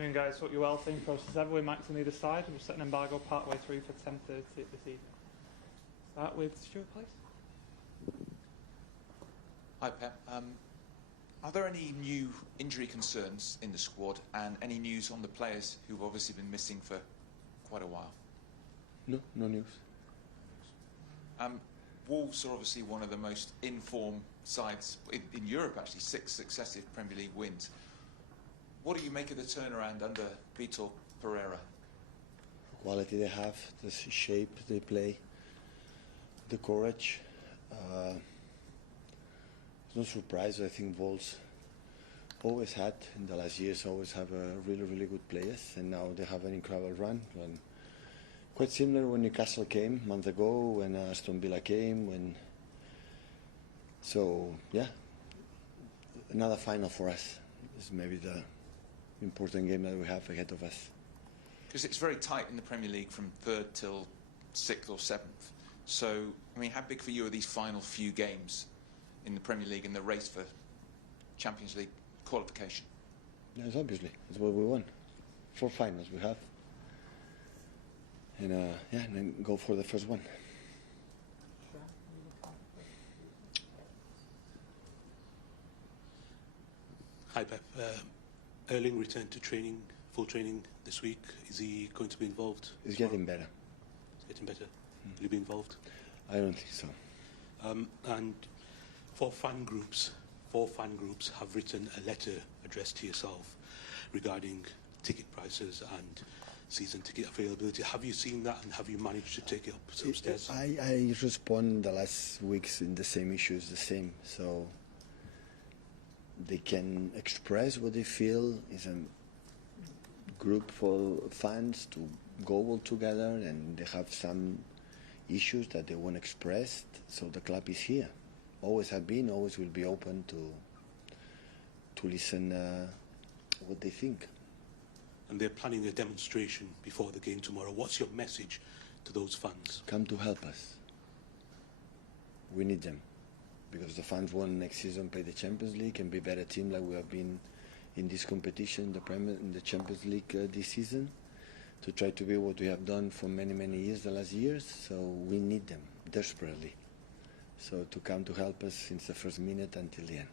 Afternoon, guys. Hope you're well. Same process ever with Max on either side. We'll set an embargo part way through for 10:30 this evening. Start with Stuart, please. Hi, Pep. Are there any new injury concerns in the squad and any news on the players who've obviously been missing for quite a while? No news. Wolves are obviously one of the most in-form sides in Europe, actually, 6 successive Premier League wins. What do you make of the turnaround under Vitor Pereira? The quality they have, the shape they play, the courage. It's no surprise. I think Wolves always had, in the last years, always have really good players, and now they have an incredible run. And quite similar when Newcastle came a month ago, when Aston Villa came. So yeah, another final for us. Is maybe the important game that we have ahead of us. Because it's very tight in the Premier League from 3rd till 6th or 7th. So, I mean, how big for you are these final few games in the Premier League in the race for Champions League qualification? Yes, obviously. It's what we want. 4 finals we have. And and then go for the first one. Hi, Pep. Erling returned to training, full training this week. Is he going to be involved? He's getting better. He's getting better. Will he be involved? I don't think so. And 4 fan groups have written a letter addressed to yourself regarding ticket prices and season ticket availability. Have you seen that, and have you managed to take it upstairs? I respond the last weeks in the same issues, the same. So they can express what they feel. It's a group for fans to go all together, and they have some issues that they want expressed. So the club is here. Always have been, always will be open to listen what they think. And they're planning a demonstration before the game tomorrow. What's your message to those fans? Come to help us. We need them. Because the fans want next season play the Champions League and be a better team like we have been in this competition, in the Champions League this season, to try to be what we have done for many years, the last years. So we need them desperately. So to come to help us since the first minute until the end.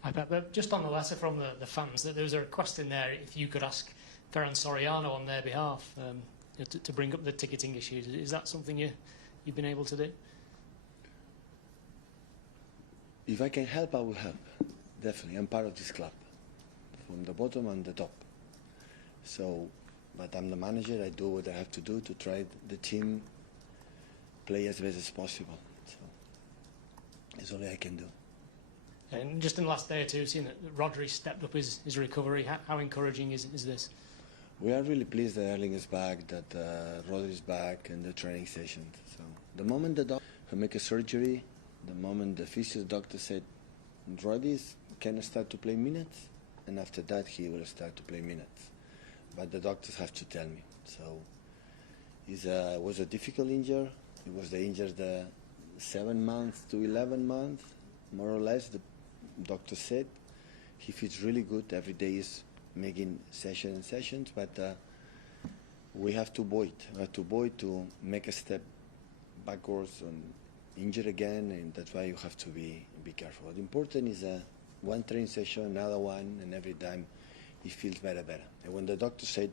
Hi, Pep. Just on the letter from the fans, there was a request in there if you could ask Ferran Soriano on their behalf to bring up the ticketing issues. Is that something you've been able to do? If I can help, I will help. Definitely. I'm part of this club, from the bottom and the top. So, but I'm the manager. I do what I have to do to try the team play as best as possible. So, that's all I can do. And just in the last day or two, seeing that Rodri stepped up his recovery, how encouraging is this? We are really pleased that Erling is back, that Rodri is back, and the training sessions. So, the moment the doctor make a surgery, the moment the physio doctor said Rodri can start to play minutes, and after that he will start to play minutes. But the doctors have to tell me. So it was a difficult injury. It was the injury the 7 months to 11 months, more or less. The doctor said he feels really good. Every day is making sessions, but we have to avoid. We have to avoid to make a step backwards and injure again, and that's why you have to be careful. The important is one training session, another one, and every time he feels better. And when the doctor said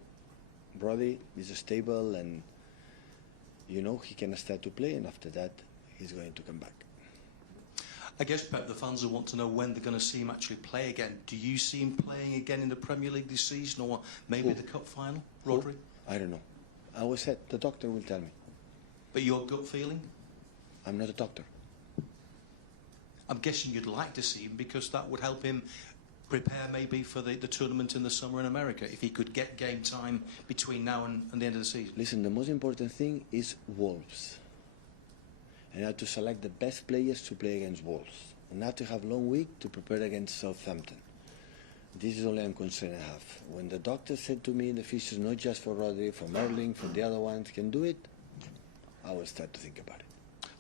Brody is stable and he can start to play, and after that he's going to come back. I guess, Pep, the fans will want to know when they're going to see him actually play again. Do you see him playing again in the Premier League this season, or maybe the Cup final, Rodri? I don't know. I always said the doctor will tell me. But your gut feeling? I'm not a doctor. I'm guessing you'd like to see him because that would help him prepare maybe for the tournament in the summer in America, if he could get game time between now and the end of the season. Listen, the most important thing is Wolves. And I have to select the best players to play against Wolves. And now to have a long week to prepare against Southampton. This is only I'm concerned I have. When the doctor said to me the future is not just for Rodri, for Erling, for the other ones can do it, I will start to think about it.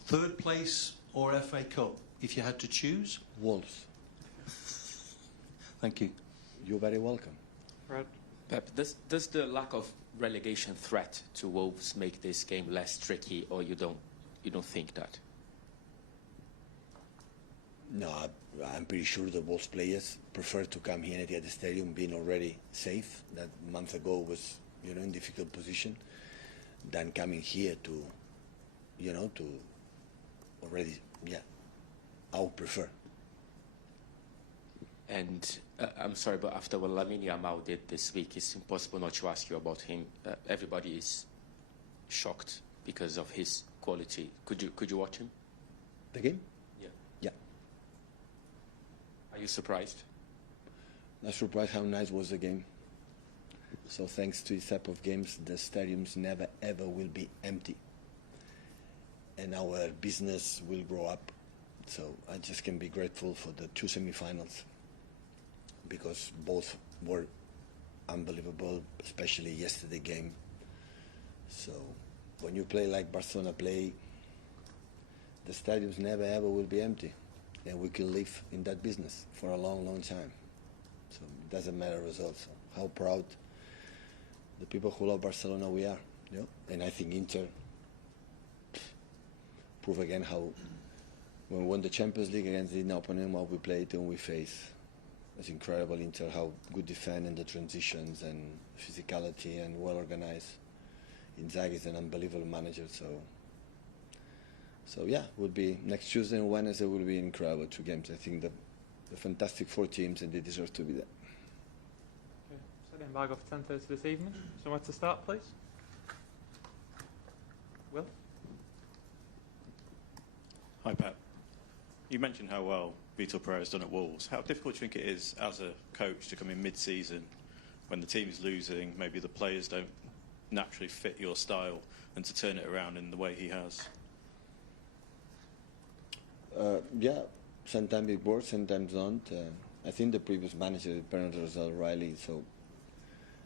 3rd place or FA Cup, if you had to choose? Wolves. Thank you. you're very welcome. Fred? Pep, does the lack of relegation threat to Wolves make this game less tricky, or you don't think that? No, I'm pretty sure the Wolves players prefer to come here at the stadium being already safe. That a month ago was, in difficult position, than coming here to, to already, I would prefer. And I'm sorry, but after what Lamine Yamal did this week, it's impossible not to ask you about him. Everybody is shocked because of his quality. Could you watch him? The game? Yeah. Yeah. Are you surprised? Not surprised how nice was the game. So thanks to this type of games, the stadiums never ever will be empty. And our business will grow up. So I just can be grateful for the 2 semi-finals, because both were unbelievable, especially yesterday game. So when you play like Barcelona play, the stadiums never ever will be empty, and we can live in that business for a long, long time. So it doesn't matter results. How proud the people who love Barcelona we are, And I think Inter prove again how when we won the Champions League against the opponent, what we played and we face. It's incredible, Inter, how good defend and the transitions and physicality and well organized. Inzaghi is an unbelievable manager, so yeah, would be next Tuesday and Wednesday will be incredible 2 games. I think the fantastic 4 teams, and they deserve to be there. Okay. Set the embargo for 10:30 this evening. Somewhere to start, please. Will? Hi, Pep. You mentioned how well Vitor Pereira has done at Wolves. How difficult do you think it is as a coach to come in mid-season when the team's losing, maybe the players don't naturally fit your style, and to turn it around in the way he has? Yeah, sometimes it works, sometimes don't. I think the previous manager, Bernard Riley, so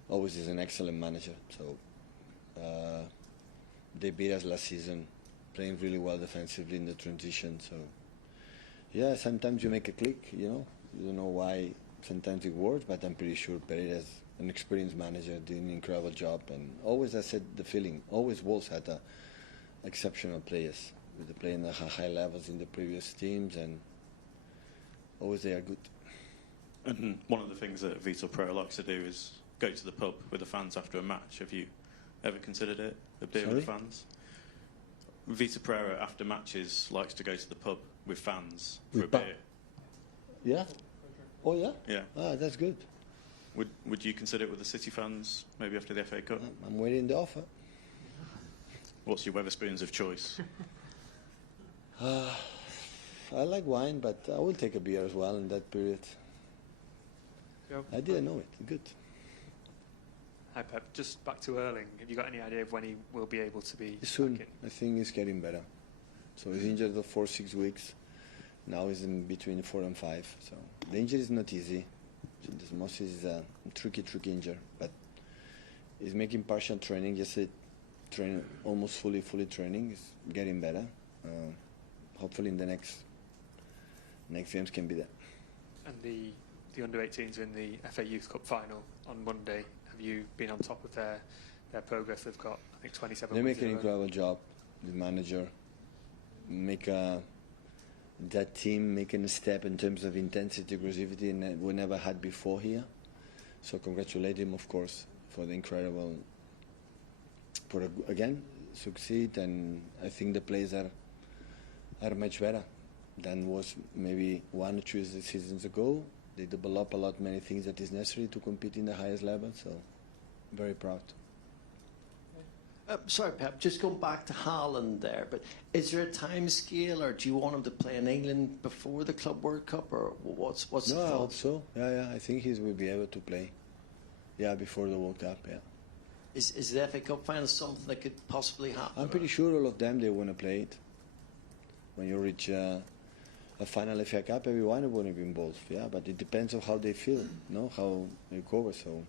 always is an excellent manager. So they beat us last season, playing really well defensively in the transition. So yeah, sometimes you make a click, You don't know why sometimes it works, but I'm pretty sure Pereira's an experienced manager, doing an incredible job. And always, I said the feeling, always Wolves had exceptional players. With the playing at high levels in the previous teams, and always they are good. And one of the things that Vitor Pereira likes to do is go to the pub with the fans after a match. Have you ever considered it, a beer with the fans? Vitor Pereira, after matches, likes to go to the pub with fans for a beer. Yeah? Oh, yeah? Yeah. Ah, that's good. Would you consider it with the City fans, maybe after the FA Cup? I'm waiting the offer. What's your Wetherspoons of choice? I like wine, but I will take a beer as well in that period. Joe? I didn't know it. Good. Hi Pep, just back to Erling. Have you got any idea of when he will be able to be Soon. back in? I think he's getting better. So he's injured for 6 weeks. Now he's in between 4 and 5. So the injury is not easy. This is a tricky injury, but he's making partial training. Just train almost fully training. He's getting better. Hopefully in the next games can be there. And the under-18s are in the FA Youth Cup final on Monday. Have you been on top of their progress? They've got, I think, 27 They wins make an in a row. incredible job. The manager make that team making a step in terms of intensity, aggressivity, and we never had before here. So congratulate him, of course, for the incredible, again, succeed. And I think the players are much better than was maybe 1 or 2 seasons ago. They develop many things that is necessary to compete in the highest level. So very proud. Sorry, Pep, just going back to Haaland there, but is there a time scale, or do you want him to play in England before the Club World Cup, or what's the No, I thought? hope so. Yeah, I think he will be able to play. Yeah, before the World Cup, yeah. Is the FA Cup final something that could possibly happen? I'm pretty sure all of them, they want to play it. When you reach a final FA Cup, everyone will be involved, yeah, but it depends on how they feel, how they recover. So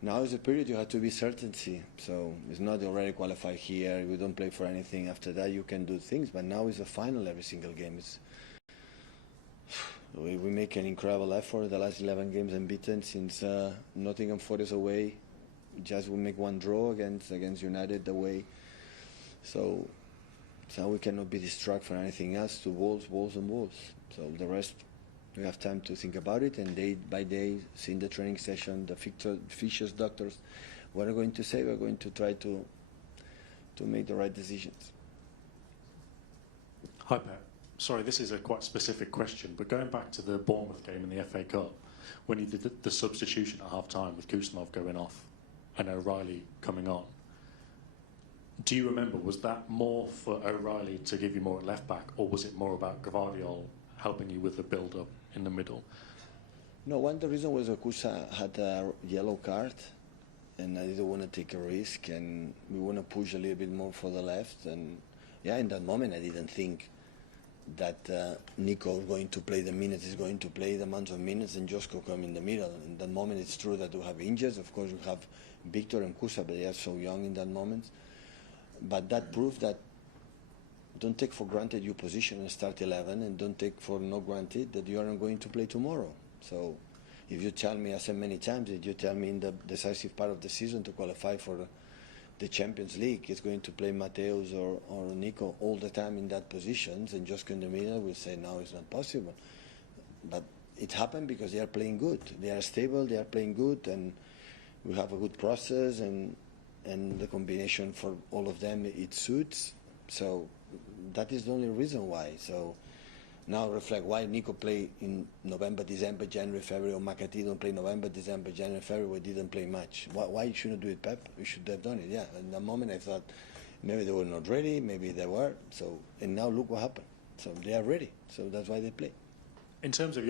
now is a period you have to be certainty. So it's not already qualified here, we don't play for anything. After that you can do things, but now is a final every single game. We make an incredible effort. The last 11 games unbeaten since Nottingham Forest away. Just we make one draw against United away. So we cannot be distracted from anything else to Wolves, and Wolves. So the rest, we have time to think about it, and day by day, seeing the training session, the physios, doctors, what are going to say, we're going to try to make the right decisions. Hi, Pep. Sorry, this is a quite specific question, but going back to the Bournemouth game in the FA Cup, when you did the substitution at half-time with Kuznetsov going off and O'Reilly coming on, do you remember, was that more for O'Reilly to give you more at left-back, or was it more about Gvardiol helping you with the build-up in the middle? No, one of the reasons was Kusa had a yellow card, and I didn't want to take a risk, and we want to push a little bit more for the left. And yeah, in that moment, I didn't think that Nico was going to play the minutes, he's going to play the amount of minutes, and Josko come in the middle. In that moment, it's true that we have injuries. Of course, we have Victor and Kusa, but they are so young in that moment. But that proved that don't take for granted your position and start 11, and don't take for no granted that you aren't going to play tomorrow. So if you tell me, I said many times, if you tell me in the decisive part of the season to qualify for the Champions League, it's going to play Mateus or Nico all the time in that positions, and just in the middle will say, no, it's not possible. But it happened because they are playing good. They are stable, they are playing good, and we have a good process, and the combination for all of them, it suits. So that is the only reason why. So now reflect why Nico play in November, December, January, February, or Makati don't play November, December, January, February, we didn't play much. Why you shouldn't do it, Pep? We should have done it, yeah. In that moment I thought maybe they were not ready, maybe they were. So, and now look what happened. So they are ready. So that's why they play. In terms of your